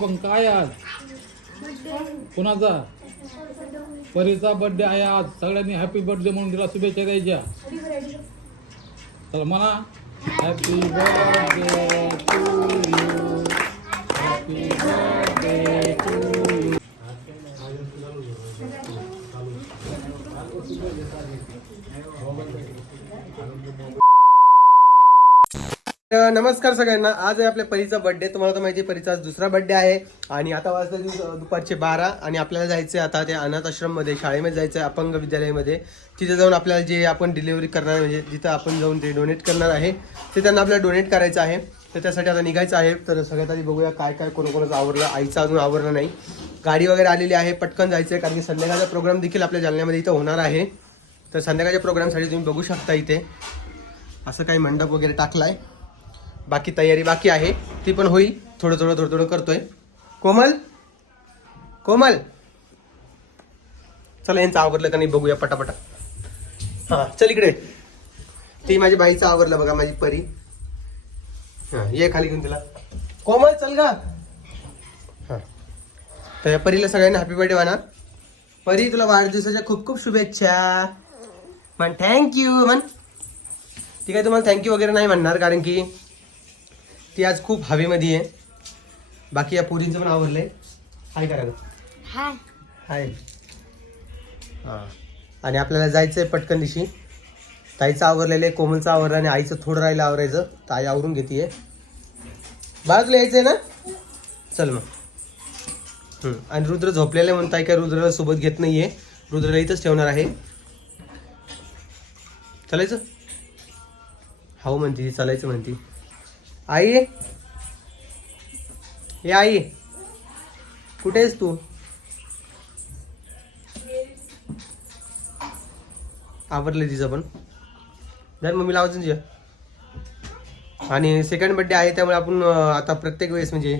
पण काय आज? कुणाचा? परीचा बर्थडे आहे आज. सगळ्यांनी हॅपी बर्थडे म्हणून तिला शुभेच्छा द्यायच्या. चला म्हणा. Happy birthday to you happy birthday to you नमस्कार सगळ्यांना. आज आहे आपल्या परीचा बर्थडे तुम्हाला तर माहिती आहे परीचा आज दुसरा बर्थडे आहे. आणि आता वाजता दुपारचे बारा. आणि आपल्याला जायचं आहे आता ते अनाथ आश्रममध्ये शाळेमध्ये जायचं आहे अपंग विद्यालयामध्ये. तिथे जाऊन आपल्याला जे आपण डिलिव्हरी करणार म्हणजे जिथं आपण जाऊन ते डोनेट करणार आहे ते त्यांना आपल्याला डोनेट करायचं आहे. तर त्यासाठी आता निघायचं आहे. तर सगळ्यात आधी बघूया काय काय कोणाकोणाचं आवरलं. आईचं अजून आवरलं नाही. गाडी वगैरे आलेली आहे. पटकन जायचं आहे कारण की संध्याकाळचा प्रोग्राम देखील आपल्या जालन्यामध्ये इथं होणार आहे. तर संध्याकाळच्या प्रोग्रामसाठी तुम्ही बघू शकता इथे. असं काही मंडप वगैरे टाकलाय. बाकी तयारी बाकी आहे. ती पण होईल. थोडं थोडं थोडं थोडं करतोय. कोमल? कोमल? चला यांचं आवरलं का नाही बघूया पटापटा. हा चल इकडे. ती माझी बाईचं आवरलं बघा माझी परी. हा ये खाली घेऊन तिला. कोमल चल का हा. तर या परीला सगळ्यांना हॅपी बर्थडे म्हणा परी तुला वाढदिवसाच्या खूप खूप शुभेच्छा. म्हण थँक्यू म्हण. ती काय तुम्हाला थँक्यू वगैरे नाही म्हणणार कारण की ती आज खूप हवेमध्ये आहे. बाकी या पुरींचं पण आवडलंय हाय करा गं. हाय. हाय. हां. आणि आपल्याला जायचं आहे पटकन दिशी. ताईचं आवरलेलं आहे कोमलचं आवरलं आणि आईचं थोडं राहिलं आवरायचं. तर आई आवरून घेते बाळा तुला यायचं आहे ना? चल मग. हं. आणि रुद्र झोपलेलं आहे म्हणून ताई काय रुद्राला सोबत घेत नाहीये. रुद्रला इथंच ठेवणार आहे. चालायचं? हाऊ म्हणते ती चालायचं म्हणते. आई? हे आई कुठे आहेस तू? आवरले तिचं पण. जर मम्मीला आवाज द्या आणि सेकंड बड्डे आहे त्यामुळे आपण आता प्रत्येक वेळेस म्हणजे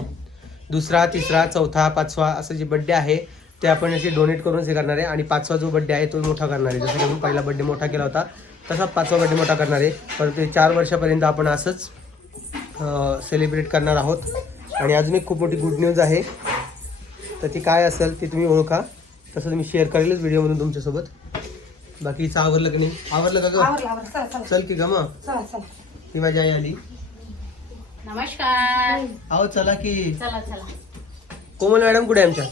दुसरा तिसरा चौथा पाचवा असं जे बड्डे आहे ते आपण असे डोनेट करून हे करणार आहे. आणि पाचवा जो बड्डे आहे तो मोठा करणार आहे. जसं की आपण पहिला बड्डे मोठा केला होता तसा पाचवा बड्डे मोठा करणार आहे. परंतु ते चार वर्षापर्यंत आपण असंच सेलिब्रेट करणार आहोत. आणि अजून एक खूप मोठी गुड न्यूज आहे. तर ती काय असेल ती तुम्ही ओळखा. तसं तुम्ही शेअर करेलच व्हिडिओमधून तुमच्यासोबत. बाकी हिचं आवरलं की नाही? आवरलं का ग? आवरलं आवरलं. चला चला. चल की ग मग. चला चला. ती माझी आई आली. नमस्कार. आहो चला की. चला चला. कोमल मॅडम कुठे आहे आमच्या?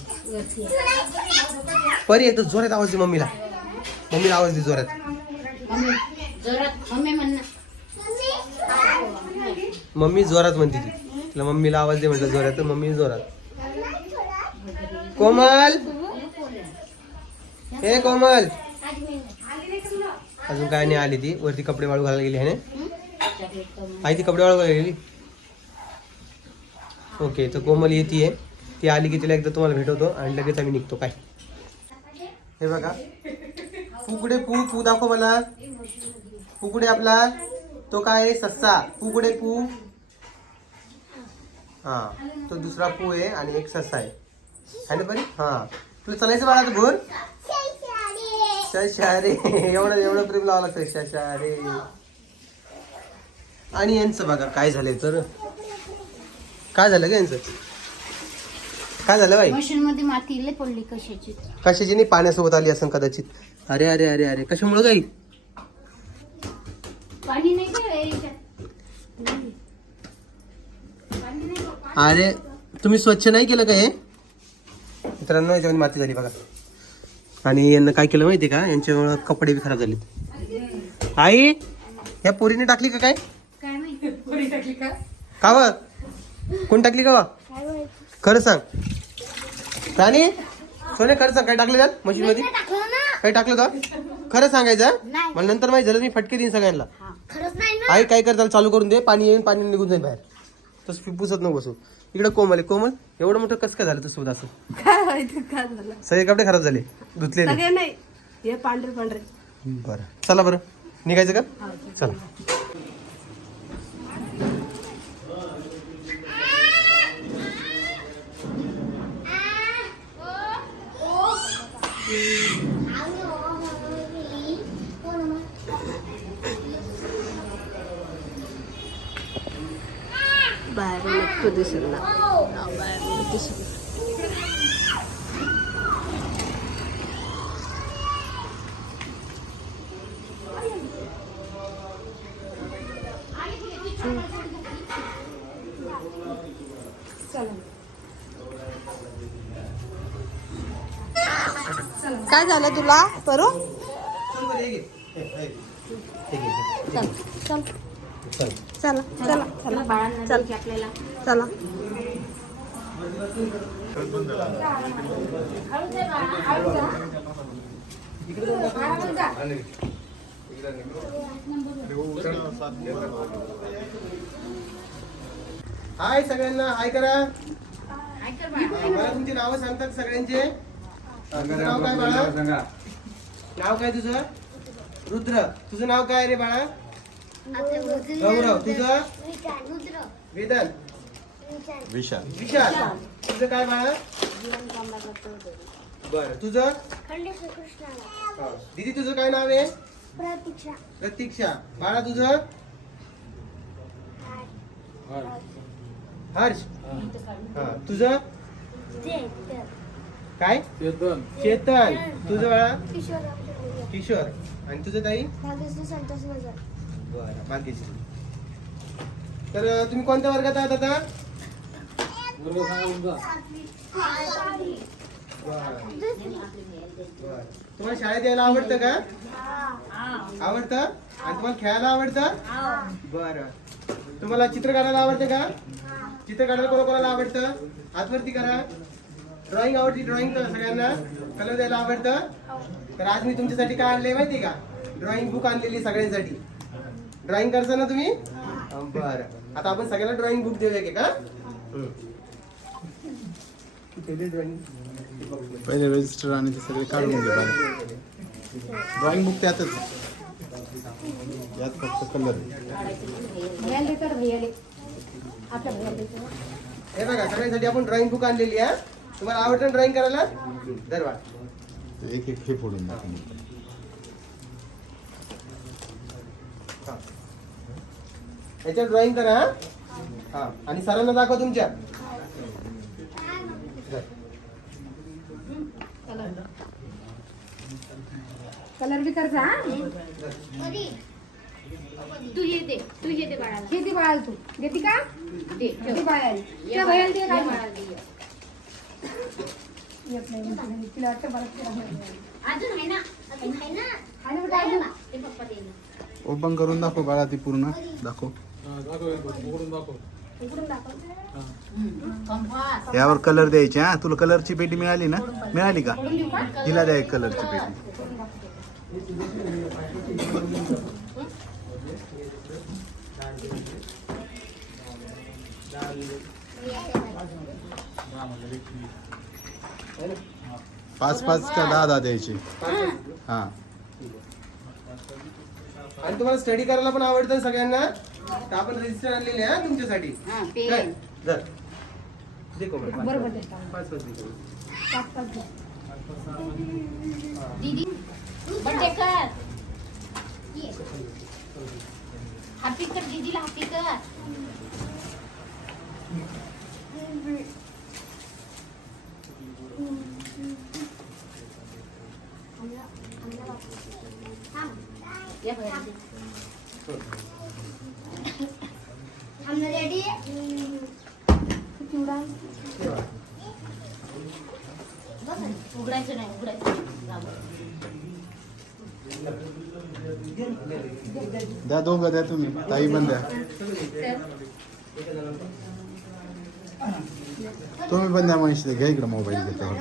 परी येतो जोरात आवाज दे मम्मीला. मम्मीला आवाज दे जोरात. मम्मी जोरात. मम्मी म्हण मम्मी जोरात म्हणते ती. तिला मम्मीला आवाज दे म्हटलं जोरात मम्मी जोरात. कोमल! हे कोमल! अजून काय नाही आली ती. वरती कपडे वाळू घालायला गेली आहे आई ती कपडे वाळू घालायला गेली? ओके तर कोमल येते ती आली की तिला एकदा तुम्हाला भेटवतो आणि लगेच आम्ही निघतो. काय? हे बघा. फुगडे पू पू दाखव मला. फुगडे आपला. तो काय आहे? सस्सा. फुगडे पू हा. तो दुसरा पू आहे आणि एक सस्सा आहे. है ना बरी हा. तुला चालायचं बाळा तू भोर शशारे. एवढं एवढं प्रेम लावा लागतं शशारे. आणि यांचं बघा काय झालंय तर? काय झालं का यांचं? काय झालं बाई? मशीन मध्ये माती लय पडली कशाची? कशाची नाही पाण्यासोबत आली असं कदाचित. अरे अरे अरे अरे कशामुळे काही पाणी नाही का याच्यात? नाही. पाणी नाही का? अरे तुम्ही स्वच्छ नाही केलं का हे? मित्रांनो याच्यामध्ये माती झाली बघा. आणि यांना काय केलं माहिती का? यांच्यामुळं कपडे बी खराब झाले आई या पोरीने टाकली का काय? काय माहिती का? व कोण टाकली का वा खरं सांग. राणी सोने खरं सांग. काय टाकलं त्यात मशीन मध्ये काय टाकलं का? खरं सांगायचं? नाही. मला नंतर माहिती झालं मी फटके देईन सगळ्यांना. खरंच नाही ना. आई काय करताल चालू करून दे. पाणी येईन पाणी निघून जाईल बाहेर. तसं पुसत नको बसू. इकडे कोमल आहे. कोमल एवढं मोठं कसं काय झालं तसं असं? काय माहिती काय झालं? सगळे कपडे खराब झाले धुतलेले. सगळे नाही. हे पांढरे पांढरे. बरं. चला बरं. निघायचं का? चला. नक्की दिसेल काय झालं तुला? करू? चल चल. चला चला हाय सगळ्यांना हाय करा. मला तुमची नावं सांगतात सगळ्यांचे. तुझं नाव काय बाळा? नाव काय तुझं? रुद्र. तुझं नाव काय रे बाळा? गौरव तुझं? वेदन. विशाल. विशाल. तुझं काय बाळा? बर तुझं? हा. दीदी तुझं काय नाव आहे? प्रतीक्षा. बाळा तुझं? हर्ष. हा. तुझं? काय? चेतन. चेतन. तुझं बाळा? किशोर आणि तुझं ताई? बरं भाग्यश्री तर तुम्ही कोणत्या वर्गात आहात आता? वर्ग सांगा तुमचा बरं. बरं. तुम्हाला शाळेत यायला आवडतं का? आवडतं? आणि तुम्हाला खेळायला आवडतं? बरं. तुम्हाला चित्र काढायला आवडतं का? चित्र काढायला कोणा कोणाला आवडतं? हातवरती करा. ड्रॉइंग आवडती ड्रॉइंग सगळ्यांना. कलर द्यायला आवडतं? तर आज मी तुमच्यासाठी काय आणले माहिती का? ड्रॉइंग बुक आणलेली सगळ्यांसाठी. ड्रॉइंग करता ना तुम्ही? बरं. आता आपण सगळ्यांना ड्रॉइंग बुक देऊया की का? ड्रॉइंग पहिले रजिस्टर आणि ते सगळे काढून घे बाहेर. ड्रॉइंग बुक त्यातच. यात फक्त कलर आपल्या देतो हे बघा सगळ्यांसाठी आपण ड्रॉइंग बुक आणलेली आहे. तुम्हाला आवडतं ड्रॉइंग करायला? दरवा एक एक हे फोडून दाखवून याच्यावर ड्रॉइंग करा हा? हा. आणि सरांना दाखवा तुमच्या. कलर बी करजा हा? तू ये दे तू दे बाळाला. बाळाला तू. देते का? दे किती बाळाला. त्या भैयाला दे काय बाळाला दे. येत नाही तिला वाटतं बरं अजून आहे ना अजून आहे ना. आणि कुठं अजून ते पप्पा देईल ओपन करून दाखव बाळा ती पूर्ण. दाखव. हा, उघडून दाखव. यावर कलर द्यायचे हा? तुला कलरची पेटी मिळाली ना? मिळाली का? हिला द्या एक कलरची पेटी. पाच पाच का दहा दहा द्यायचे. हा. आणि तुम्हाला स्टडी करायला पण आवडतं सगळ्यांना? तर आपण रजिस्टर आणलेले आहे हा तुमच्यासाठी? हा काय? पेन धर. दे कोमल. बरोबर दे पाच पाच दे कोमल. पाच पाच दीदी बर्थडे कर. हॅपी कर दीदीला हॅपी कर. या बाहेर दे. ठेवा. उघडायचं नाही उघडायचं द्या दोघं द्या तुम्ही. ताई पण द्या. तुम्ही पण द्या महेश घ्या इकडे मोबाईल घेतो.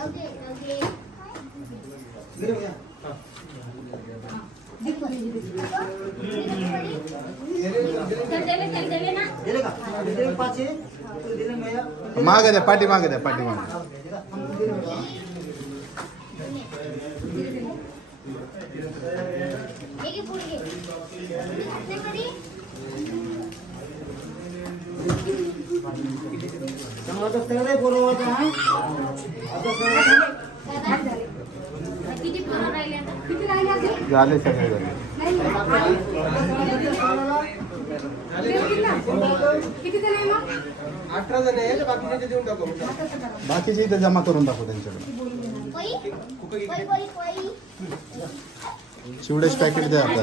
दे या. हा. माग द्या पाठी माग द्या पाठी माग किती पोरं राहिले आता? किती राहिले अजून? झाले सगळे बाकीचे इथे जमा करून टाकू त्यांच्याकडे. चिवडेच पॅकेट द्या आता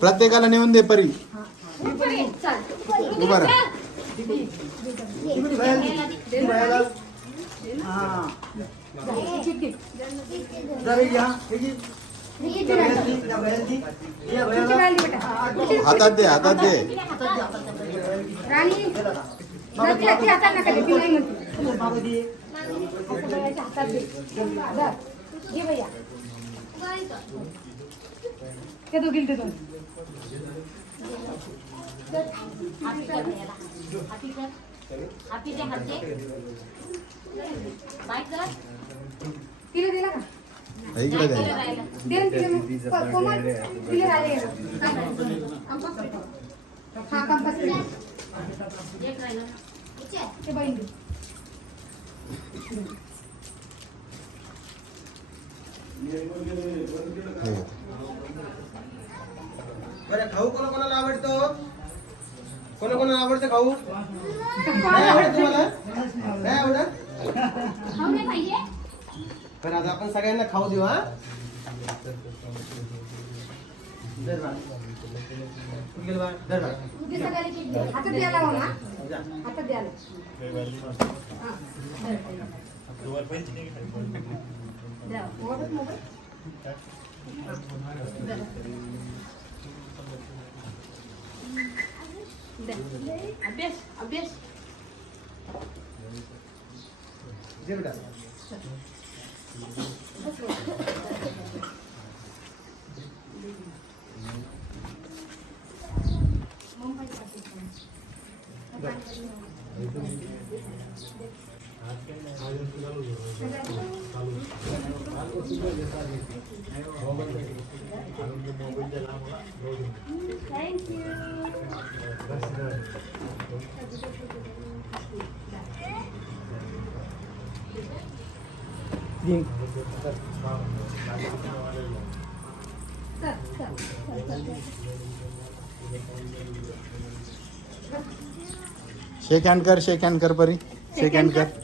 प्रत्येकाला नेऊन दे परी. उभा राहा हातात दे हातात दे राणी हातात नका दे, भैया. ते दोघील ते दोन. तिला दिला का इकडे द्या आवडतं खाऊ. नाही आवडत तुम्हाला? नाही आवडत? पण आता आपण सगळ्यांना खाऊ देऊ हा. धर बाळ. अभ्यास अभ्यास दे बेटा शेक हँड कर शेक हँड कर परी. शेक हँड कर.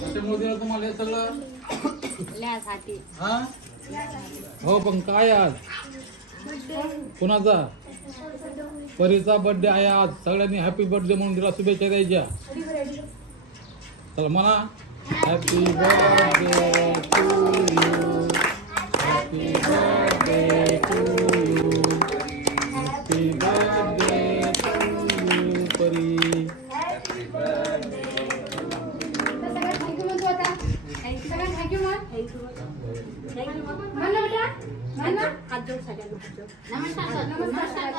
त्याच्यामुळे तुम्हाला हे सगळं हा? हो पण काय आज? कुणाचा? परीचा बर्थडे आहे आज. सगळ्यांनी हॅपी बर्थडे म्हणून तिला शुभेच्छा द्यायच्या. चला म्हणा. Happy birthday to you happy birthday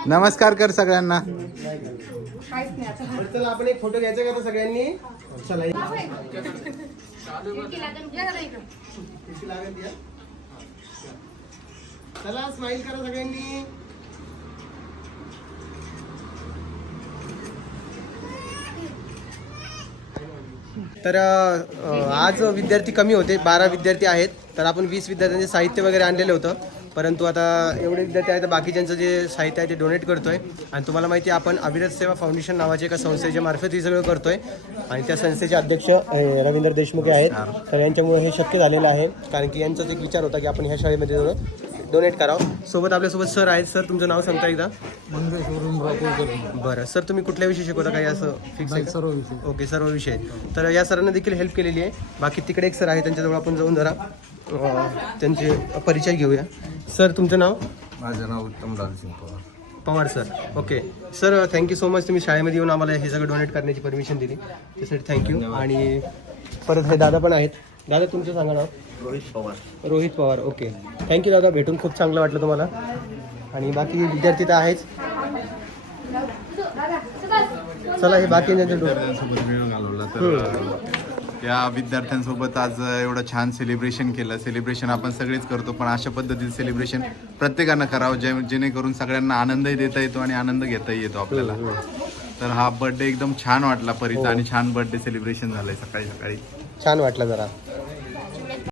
नमस्कार कर सगळ्यांना. चला आपण एक फोटो घ्यायचा का सगळ्यांनी? चला चला स्माइल करा सगळ्यांनी. तर आज विद्यार्थी कमी होते बारा विद्यार्थी आहेत. तर आपण वीस विद्यार्थ्यांचे साहित्य वगैरे आणलेलं होतं. परंतु आता एवढे विद्यार्थी आहेत तर बाकीच्यांचं जे साहित्य आहे ते डोनेट करतोय. आणि तुम्हाला माहिती आहे आपण अविरत सेवा फाउंडेशन नावाच्या एका संस्थेच्या मार्फत हे सगळं करतोय. आणि त्या संस्थेचे अध्यक्ष रवींद्र देशमुख आहेत. तर यांच्यामुळे हे शक्य झालेलं आहे. कारण की यांचाच एक विचार होता की आपण ह्या शाळेमध्ये डोनेट करावं. सोबत आपल्यासोबत सर आहेत. सर तुमचं नाव सांगता एकदा? बरं. सर तुम्ही कुठल्या विषयी शिकवता? काही असं फिक्स आहे का? सर्व विषय. ओके सर्व विषय आहेत. तर या सरांना देखील हेल्प केलेली आहे. बाकी तिकडे एक सर आहे त्यांच्याजवळ आपण जाऊन जरा त्यांचे परिचय घेऊया. सर तुमचं नाव? माझं नाव Uttam Lalsing Pawar. Pawar sir. Okay. Sir thank you so much तुम्ही शाळेमध्ये येऊन आम्हाला हे सगळं डोनेट करण्याची परमिशन दिली. त्यासाठी थँक्यू आणि परत हे दादा पण आहेत. दादा तुमचं सांगा नाव? Rohit Pawar. Rohit Pawar. Okay. Thank you दादा. भेटून खूप चांगलं वाटलं तुम्हाला. आणि बाकी विद्यार्थी तर आहेच. चला हे बाकी घालवला तर या विद्यार्थ्यांसोबत आज एवढं छान सेलिब्रेशन केलं. सेलिब्रेशन आपण सगळेच करतो पण अशा पद्धतीचं सेलिब्रेशन प्रत्येकानं करावं जे जेणेकरून सगळ्यांना आनंदही देता येतो आणि आनंद घेताही येतो आपल्याला. तर हा बर्थडे एकदम छान वाटला परीचा आणि छान बर्थडे सेलिब्रेशन झालंय सकाळी सकाळी. छान वाटलं जरा.